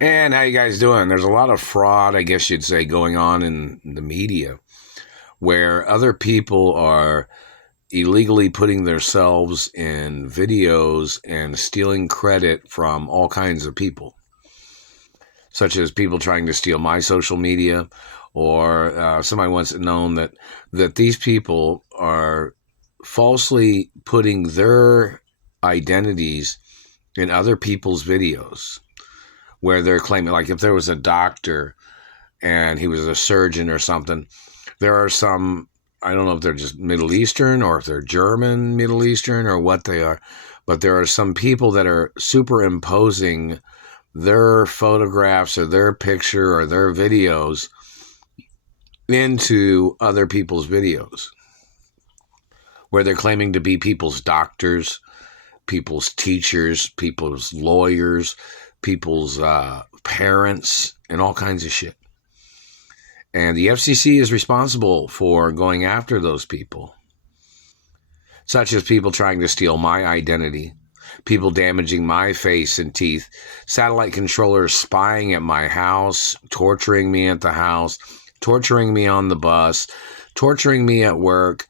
And how you guys doing? There's a lot of fraud, I guess you'd say, going on in the media where other people are illegally putting themselves in videos and stealing credit from all kinds of people, such as people trying to steal my social media, or somebody once known that these people are falsely putting their identities in other people's videos, where they're claiming, like, if there was a doctor and he was a surgeon or something, there are some, I don't know if they're just Middle Eastern or if they're German Middle Eastern or what they are, but there are some people that are superimposing their photographs or their picture or their videos into other people's videos, where they're claiming to be people's doctors, people's teachers, people's lawyers, people's parents, and all kinds of shit. And the FCC is responsible for going after those people, such as people trying to steal my identity, people damaging my face and teeth, satellite controllers spying at my house, torturing me at the house, torturing me on the bus, torturing me at work,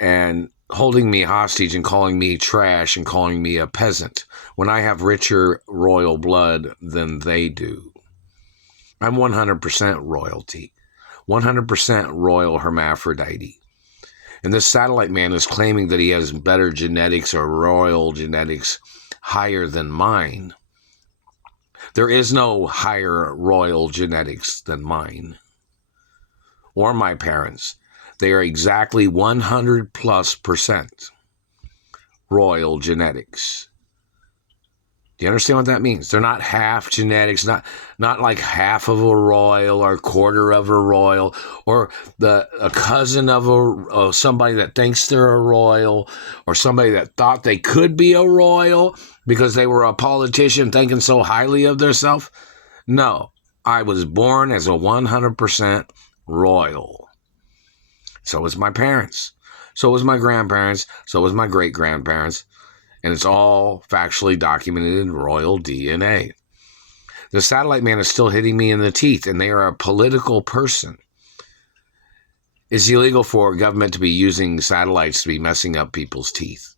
and holding me hostage and calling me trash and calling me a peasant when I have richer royal blood than they do. I'm 100% royalty, 100% royal hermaphrodite. And this satellite man is claiming that he has better genetics or royal genetics higher than mine. There is no higher royal genetics than mine or my parents. They are exactly 100+% royal genetics. Do you understand what that means? They're not half genetics, not like half of a royal or a quarter of a royal, or a cousin of somebody that thinks they're a royal, or somebody that thought they could be a royal because they were a politician thinking so highly of themselves. No, I was born as a 100% royal. So was my parents. So was my grandparents. So was my great-grandparents. And it's all factually documented in royal DNA. The satellite man is still hitting me in the teeth, and they are a political person. It's illegal for government to be using satellites to be messing up people's teeth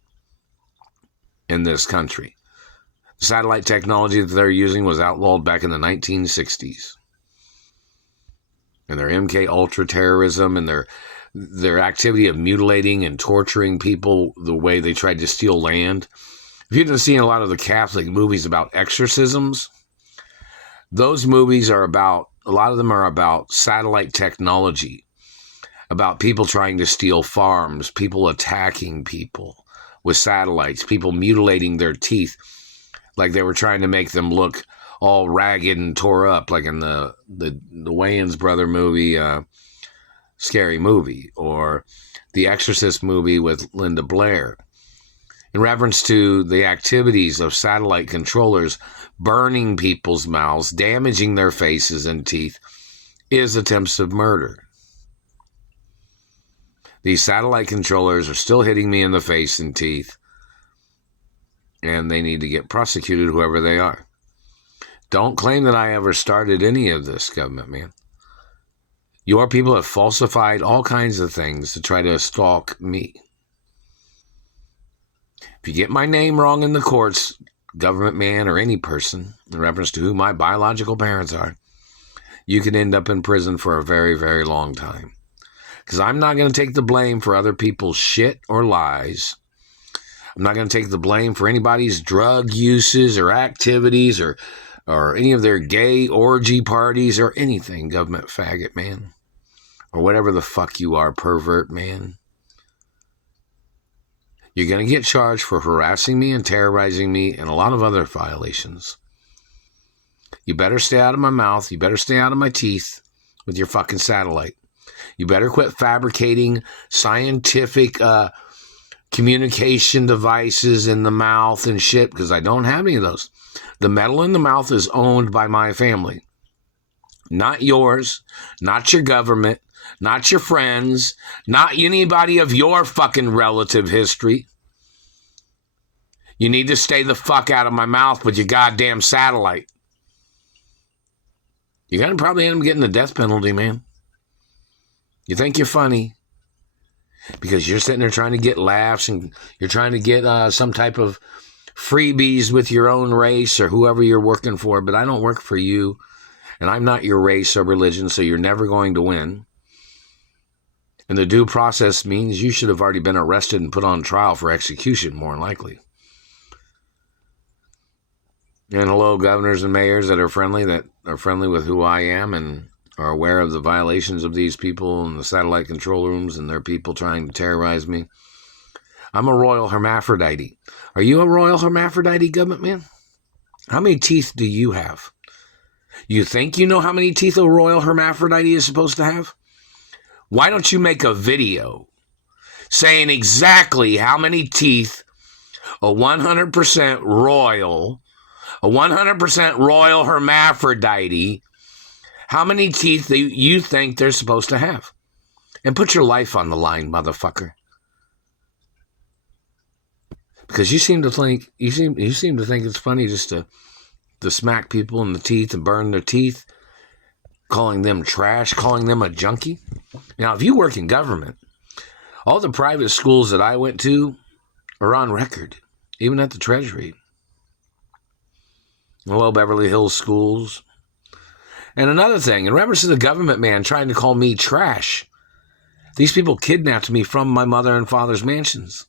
in this country. The satellite technology that they're using was outlawed back in the 1960s. And their MK Ultra terrorism and their activity of mutilating and torturing people the way they tried to steal land. If you've seen a lot of the Catholic movies about exorcisms, those movies are about, a lot of them are about satellite technology, about people trying to steal farms, people attacking people with satellites, people mutilating their teeth like they were trying to make them look all ragged and tore up, like in the Wayans brother movie, Scary Movie, or the Exorcist movie with Linda Blair, in reference to the activities of satellite controllers burning people's mouths, damaging their faces and teeth, is attempts of murder. These satellite controllers are still hitting me in the face and teeth, and they need to get prosecuted, whoever they are. Don't claim that I ever started any of this, government man. Your people have falsified all kinds of things to try to stalk me. If you get my name wrong in the courts, government man or any person, in reference to who my biological parents are, you can end up in prison for a very, very long time. Because I'm not going to take the blame for other people's shit or lies. I'm not going to take the blame for anybody's drug uses or activities or any of their gay orgy parties or anything, government faggot man. Or whatever the fuck you are, pervert man. You're going to get charged for harassing me and terrorizing me and a lot of other violations. You better stay out of my mouth. You better stay out of my teeth with your fucking satellite. You better quit fabricating scientific communication devices in the mouth and shit, because I don't have any of those. The metal in the mouth is owned by my family. Not yours, not your government, not your friends, not anybody of your fucking relative history. You need to stay the fuck out of my mouth with your goddamn satellite. You're going to probably end up getting the death penalty, man. You think you're funny because you're sitting there trying to get laughs and you're trying to get some type of freebies with your own race or whoever you're working for, but I don't work for you, and I'm not your race or religion, so you're never going to win. And the due process means you should have already been arrested and put on trial for execution, more than likely. And hello, governors and mayors that are friendly with who I am and are aware of the violations of these people in the satellite control rooms and their people trying to terrorize me. I'm a royal hermaphrodite. Are you a royal hermaphrodite, government man? How many teeth do you have? You think you know how many teeth a royal hermaphrodite is supposed to have? Why don't you make a video saying exactly how many teeth a 100% royal hermaphrodite, how many teeth you think they're supposed to have? And put your life on the line, motherfucker. Because you seem to think it's funny just to smack people in the teeth and burn their teeth, calling them trash, calling them a junkie. Now, if you work in government, all the private schools that I went to are on record, even at the Treasury. Well, Beverly Hills schools. And another thing, in reference to the government man trying to call me trash, these people kidnapped me from my mother and father's mansions.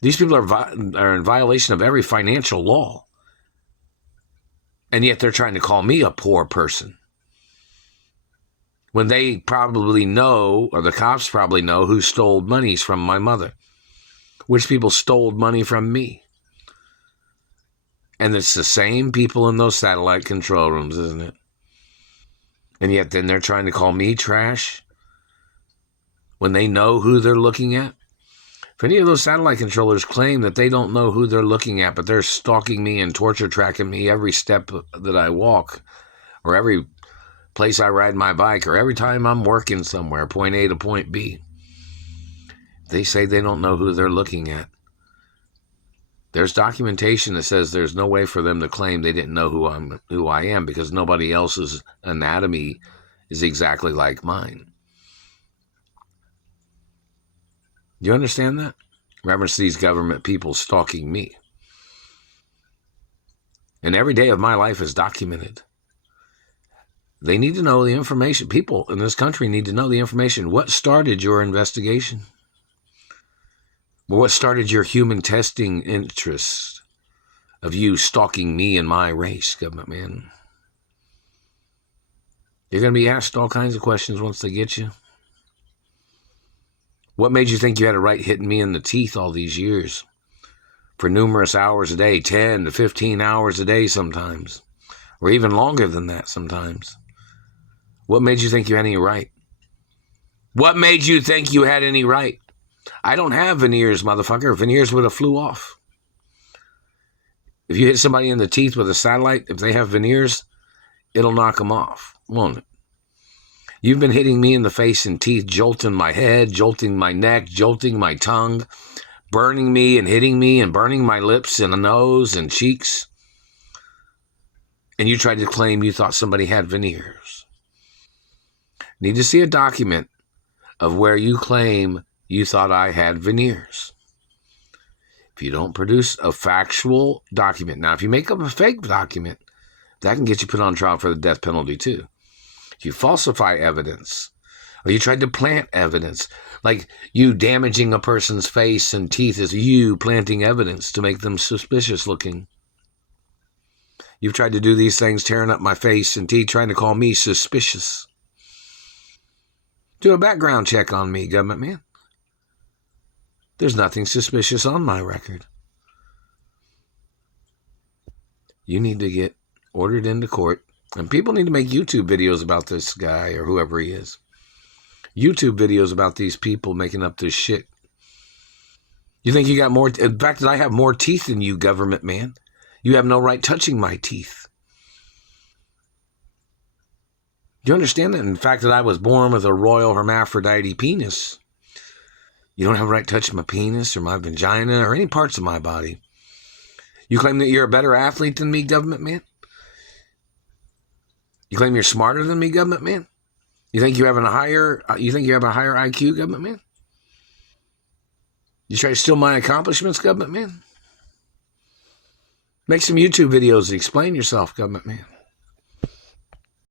These people are in violation of every financial law. And yet they're trying to call me a poor person. When they probably know, or the cops probably know, who stole monies from my mother. Which people stole money from me. And it's the same people in those satellite control rooms, isn't it? And yet then they're trying to call me trash when they know who they're looking at. If any of those satellite controllers claim that they don't know who they're looking at, but they're stalking me and torture tracking me every step that I walk, or every place I ride my bike, or every time I'm working somewhere, point A to point B, they say they don't know who they're looking at. There's documentation that says there's no way for them to claim they didn't know who I am because nobody else's anatomy is exactly like mine. Do you understand that? Reference to these government people stalking me. And every day of my life is documented. They need to know the information. People in this country need to know the information. What started your investigation? What started your human testing interest of you stalking me and my race, government man? You're going to be asked all kinds of questions once they get you. What made you think you had a right hitting me in the teeth all these years? For numerous hours a day, 10 to 15 hours a day sometimes. Or even longer than that sometimes. What made you think you had any right? What made you think you had any right? I don't have veneers, motherfucker. Veneers would have flew off. If you hit somebody in the teeth with a satellite, if they have veneers, it'll knock them off, won't it? You've been hitting me in the face and teeth, jolting my head, jolting my neck, jolting my tongue, burning me and hitting me and burning my lips and the nose and cheeks. And you tried to claim you thought somebody had veneers. Need to see a document of where you claim you thought I had veneers. If you don't produce a factual document. Now, if you make up a fake document, that can get you put on trial for the death penalty too. If you falsify evidence, or you tried to plant evidence, like you damaging a person's face and teeth is you planting evidence to make them suspicious looking. You've tried to do these things, tearing up my face and teeth, trying to call me suspicious. Do a background check on me, government man. There's nothing suspicious on my record. You need to get ordered into court. And people need to make YouTube videos about this guy or whoever he is. YouTube videos about these people making up this shit. You think you got more? In fact, that I have more teeth than you, government man. You have no right touching my teeth. Do you understand that? In fact, that I was born with a royal hermaphrodite penis. You don't have a right to touch my penis or my vagina or any parts of my body. You claim that you're a better athlete than me, government man? You claim you're smarter than me, government man? You think you have a higher IQ, government man? You try to steal my accomplishments, government man? Make some YouTube videos and explain yourself, government man.